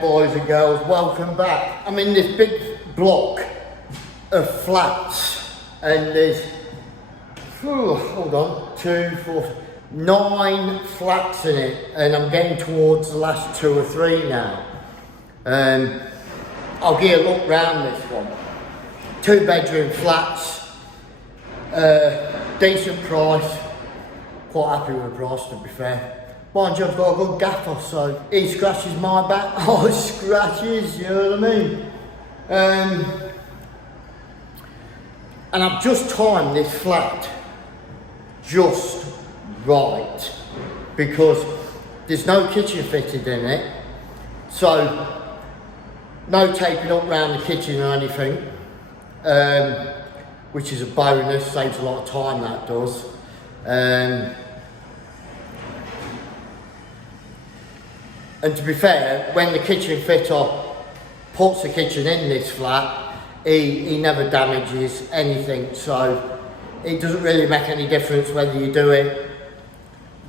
boys and girls, welcome back. I'm in this big block of flats and there's, hold on, 2, 4, 9 flats in it, and I'm getting towards the last 2 or 3 now. I'll give you a look round this one. 2-bedroom flats, decent price, quite happy with the price to be fair. Mind you, I've got a good gaffer, so he scratches my back, I scratches, you know what I mean? And I've just timed this flat just right, because there's no kitchen fitted in it, so no taping up around the kitchen or anything, which is a bonus, saves a lot of time, that does. And to be fair, when the kitchen fitter puts the kitchen in this flat, he never damages anything, so it doesn't really make any difference whether you do it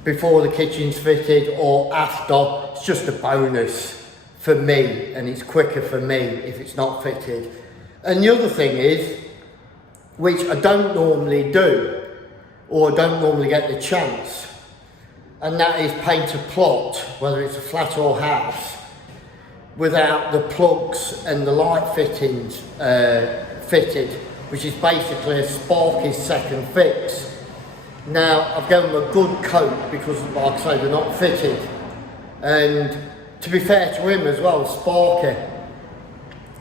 before the kitchen's fitted or after. It's just a bonus for me, and it's quicker for me if it's not fitted. And the other thing is, which I don't normally do, or I don't normally get the chance, and that is paint a plot, whether it's a flat or house, without the plugs and the light fittings fitted, which is basically a Sparky's second fix. Now, I've given them a good coat because, like I say, they're not fitted. And to be fair to him as well, Sparky,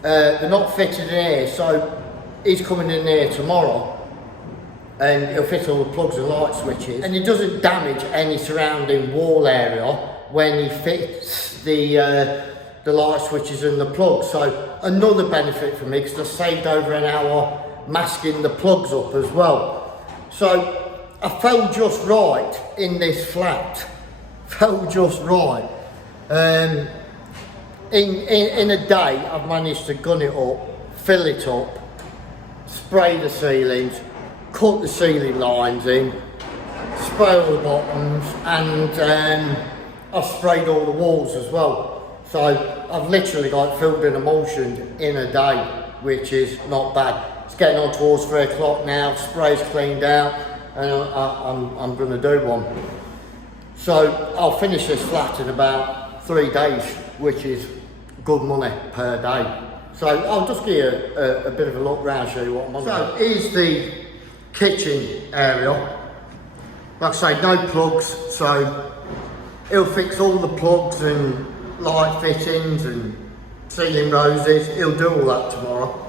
they're not fitted in here, so he's coming in here tomorrow and he'll fit all the plugs and light switches, and he doesn't damage any surrounding wall area when he fits the light switches and the plugs. So another benefit for me, because I saved over an hour masking the plugs up as well. So I fell just right in this flat, fell just right. In a day I've managed to gun it up, fill it up, spray the ceilings, cut the ceiling lines in, spray all the bottoms, and I've sprayed all the walls as well. So I've literally got filled and emulsioned in a day, which is not bad. It's getting on towards 3 o'clock now, spray's cleaned out, and I'm going to do one. So I'll finish this flat in about 3 days, which is good money per day. So I'll just give you a bit of a look round, show you what I'm on. So here's the kitchen area. Like I say, no plugs, so he'll fix all the plugs and light fittings and ceiling roses. He'll do all that tomorrow.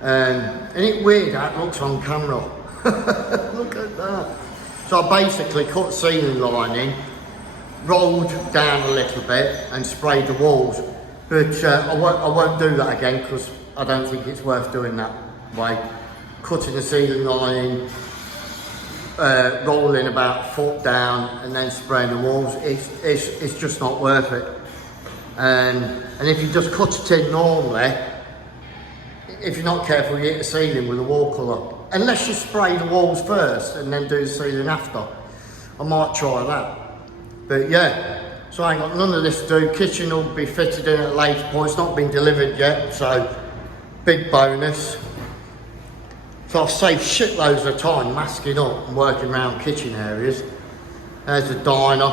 And it's weird how it looks on camera. Look at that. So I basically cut the ceiling lining, rolled down a little bit and sprayed the walls. But I won't do that again, because I don't think it's worth doing that way. Cutting the ceiling lining, rolling about a foot down and then spraying the walls, it's just not worth it. And if you just cut it in normally, if you're not careful, you hit the ceiling with a wall colour. Unless you spray the walls first and then do the ceiling after. I might try that. But yeah, so I ain't got none of this to do. Kitchen will be fitted in at a later point. It's not been delivered yet, so big bonus. So I've saved shitloads of time masking up and working around kitchen areas. There's the diner.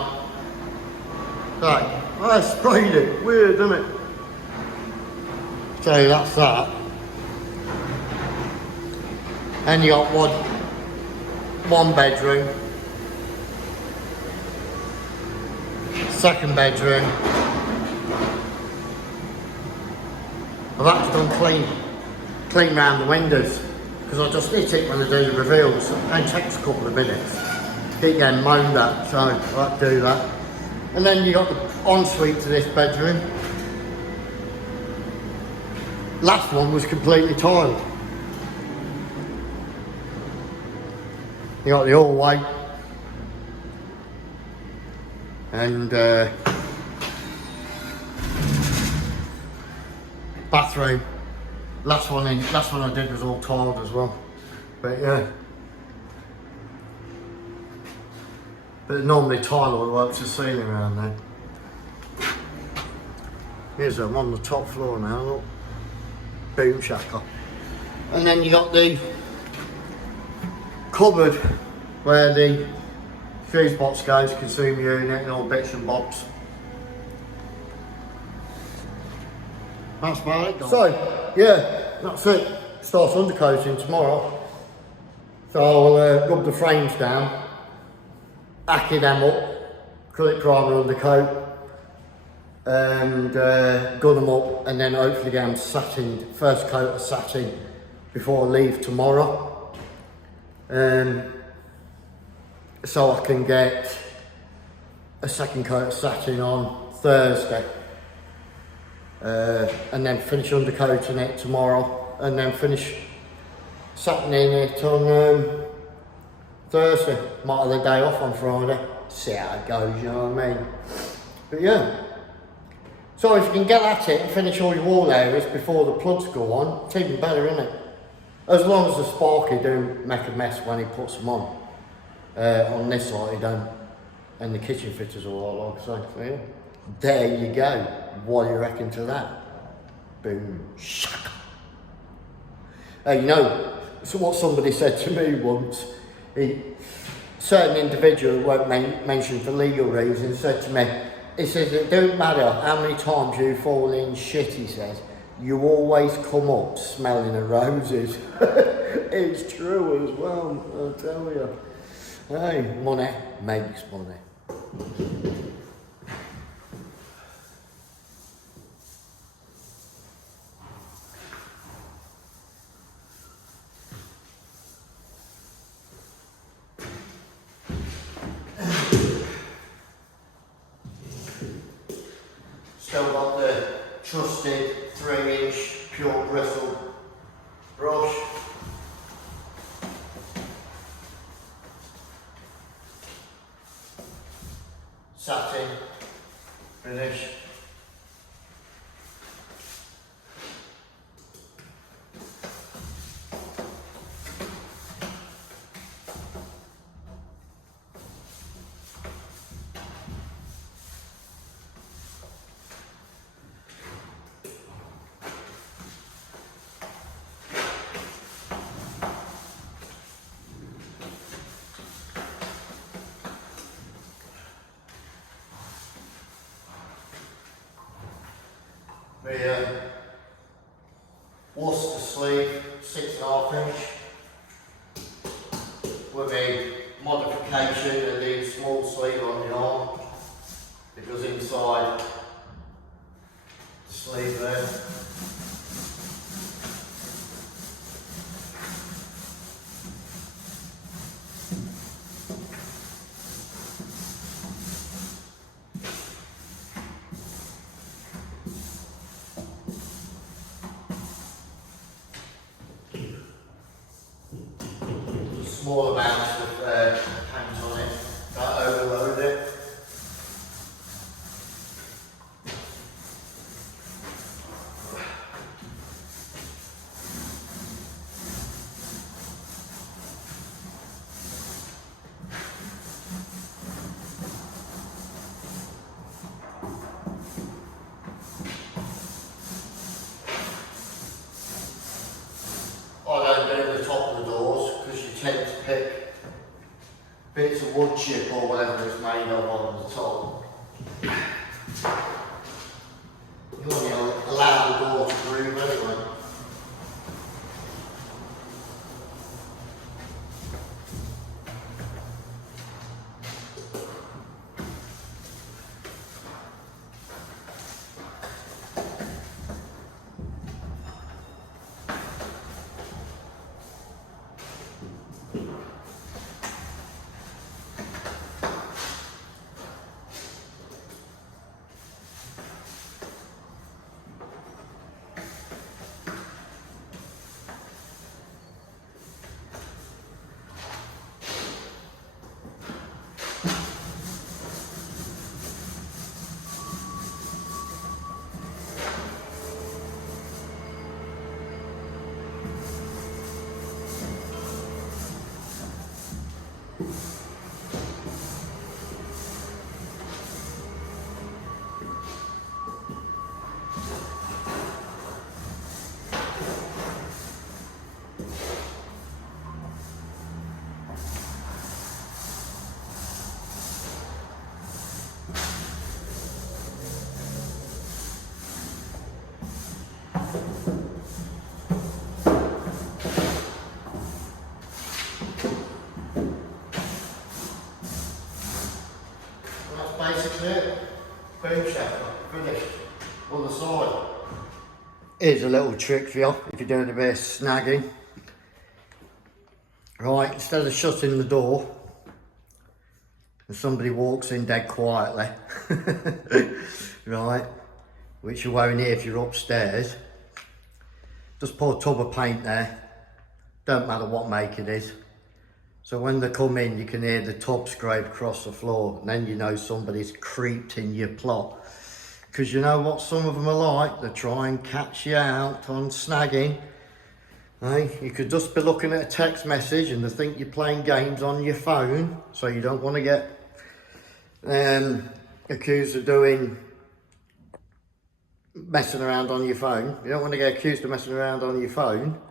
Right, I sprayed it. Weird, isn't it? So that's that. And you got one bedroom, second bedroom. I've actually done clean round the windows, because I just hit it when I do the reveals, and it takes a couple of minutes. Keep getting moaned at, so I'll do that. And then you got the ensuite to this bedroom. Last one was completely tiled. You got the hallway and bathroom. Last one I did was all tiled as well. But yeah. But normally tile all works the ceiling around there. Here's them on the top floor now, look. Boom shackle. And then you got the cupboard where the fuse box goes, consume unit and all bits and bobs. That's about it. So, yeah, that's it. Start undercoating tomorrow. So I'll rub the frames down, accy them up, acrylic primer undercoat, and gun them up, and then hopefully get them satin, first coat of satin before I leave tomorrow. So I can get a second coat of satin on Thursday. And then finish undercoating it tomorrow, and then finish satining it on Thursday. Might have the day off on Friday. See how it goes, you know what I mean? But yeah. So if you can get at it and finish all your wall areas before the plugs go on, it's even better, isn't it? As long as the sparky don't make a mess when he puts them on. On this side he don't. And the kitchen fitters are all like so yeah. There you go. What do you reckon to that? Boom. Shaka. You know, so what somebody said to me once, certain individual who won't mention for legal reasons, said to me, he says, it don't matter how many times you fall in shit, he says, you always come up smelling of roses. It's true as well, I'll tell you. Hey, money makes money. Still got the trusted 3-inch pure bristle brush. Satin finish. The Worcester sleeve, 6.5 inch, with a modification of the small sleeve on the arm, because inside the sleeve there. Small amounts of paint on it, don't overload it. I don't do the top of the doors because you tend to pick bits of wood chip or whatever it's made of on the top. You want to allow the door to groove anyway. Here's a little trick for you if you're doing a bit of snagging. Right, instead of shutting the door and somebody walks in dead quietly, right, which you won't hear if you're upstairs, just put a tub of paint there, don't matter what make it is. So when they come in, you can hear the tub scrape across the floor, and then you know somebody's creeped in your plot. Because you know what some of them are like, they try and catch you out on snagging. Hey, you could just be looking at a text message and they think you're playing games on your phone, so you don't want to get accused of messing around on your phone. You don't want to get accused of messing around on your phone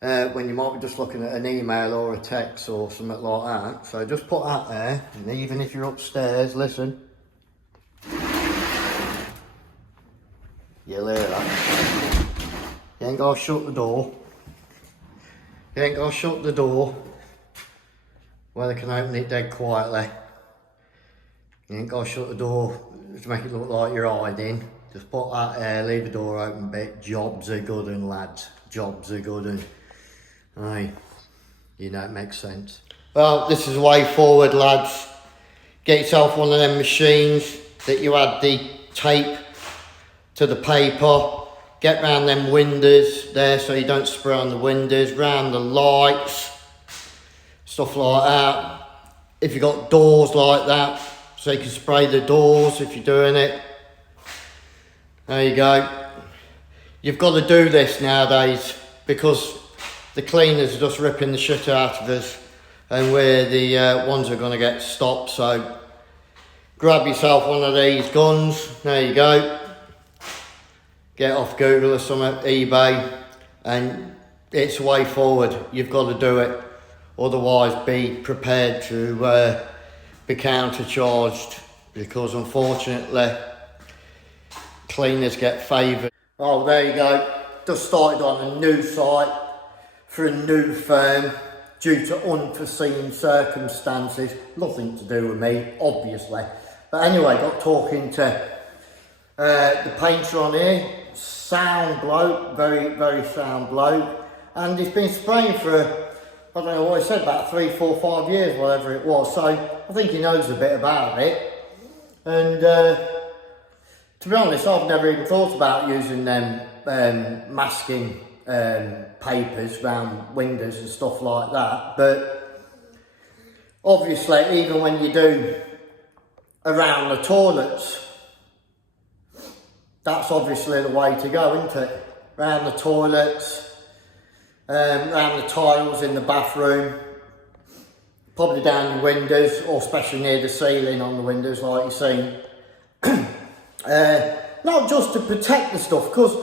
when you might be just looking at an email or a text or something like that. So just put that there, and even if you're upstairs, listen. You'll hear that. You ain't got to shut the door. You ain't got to shut the door where they can open it dead quietly. You ain't got to shut the door to make it look like you're hiding. Just put that there, leave the door open a bit. Jobs are good un, lads. Jobs are good un. Aye, you know it makes sense. Well, this is the way forward, lads. Get yourself one of them machines that you add the tape to the paper. Get round them windows there so you don't spray on the windows, round the lights, stuff like that. If you've got doors like that, so you can spray the doors if you're doing it. There you go. You've got to do this nowadays because the cleaners are just ripping the shit out of us, and we're the ones who are going to get stopped. So grab yourself one of these guns. There you go. Get off Google or something, eBay, and it's the way forward. You've got to do it. Otherwise, be prepared to be countercharged, because unfortunately, cleaners get favoured. Oh, there you go. Just started on a new site for a new firm due to unforeseen circumstances. Nothing to do with me, obviously. But anyway, got talking to the painter on here. Sound bloke, very, very sound bloke. And he's been spraying for, I don't know what he said, about 3, 4, 5 years, whatever it was. So I think he knows a bit about it. And to be honest, I've never even thought about using them masking papers around windows and stuff like that. But obviously, even when you do around the toilets, that's obviously the way to go, isn't it? Around the toilets, around the tiles in the bathroom, probably down the windows, or especially near the ceiling on the windows like you've seen. Not just to protect the stuff, because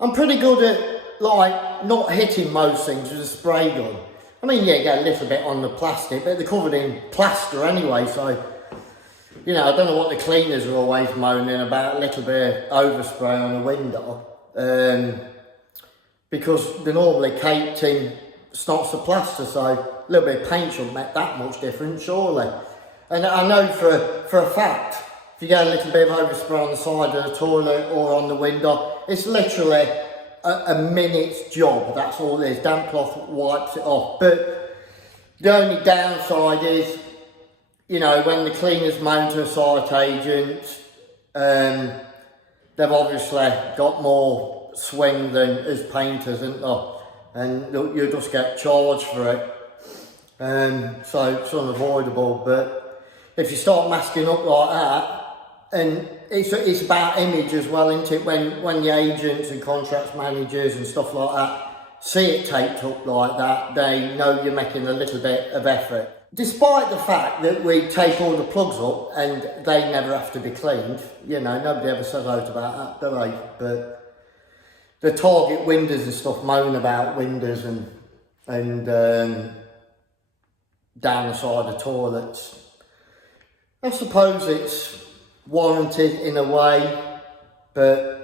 I'm pretty good at like not hitting most things with a spray gun. I mean, yeah, you get a little bit on the plastic, but they're covered in plaster anyway, so you know, I don't know what the cleaners are always moaning about, a little bit of overspray on the window, because they're normally caked in snots of plaster, so a little bit of paint shouldn't make that much difference, surely. And I know for a fact, if you get a little bit of overspray on the side of the toilet or on the window, it's literally a minute's job, that's all it is. Damp cloth wipes it off. But the only downside is, you know, when the cleaners moan to a site agent, they've obviously got more swing than as painters, isn't they? And you just get charged for it. So it's unavoidable. But if you start masking up like that, and it's about image as well, isn't it? When the agents and contracts managers and stuff like that see it taped up like that, they know you're making a little bit of effort. Despite the fact that we tape all the plugs up and they never have to be cleaned, you know, nobody ever says out about that, do they? But the target windows and stuff moan about windows and down the side of toilets. I suppose it's warranted in a way, but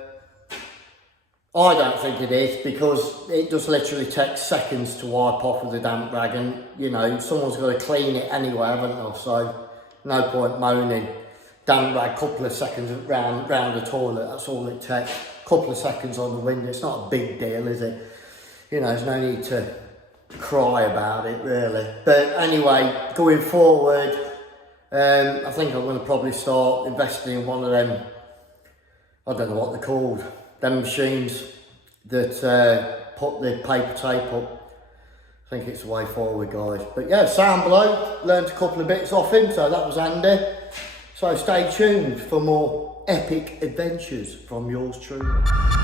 I don't think it is, because it just literally takes seconds to wipe off with a damp rag, and you know, someone's got to clean it anyway, haven't they? So no point moaning. damp a couple of seconds round the toilet, that's all it takes. A couple of seconds on the window, it's not a big deal, is it? You know, there's no need to cry about it really. But anyway, going forward, I think I'm going to probably start investing in one of them, I don't know what they're called, them machines that put the paper tape up. I think it's the way forward, guys. But yeah, sound bloke, learned a couple of bits off him, so that was handy. So stay tuned for more epic adventures from yours truly.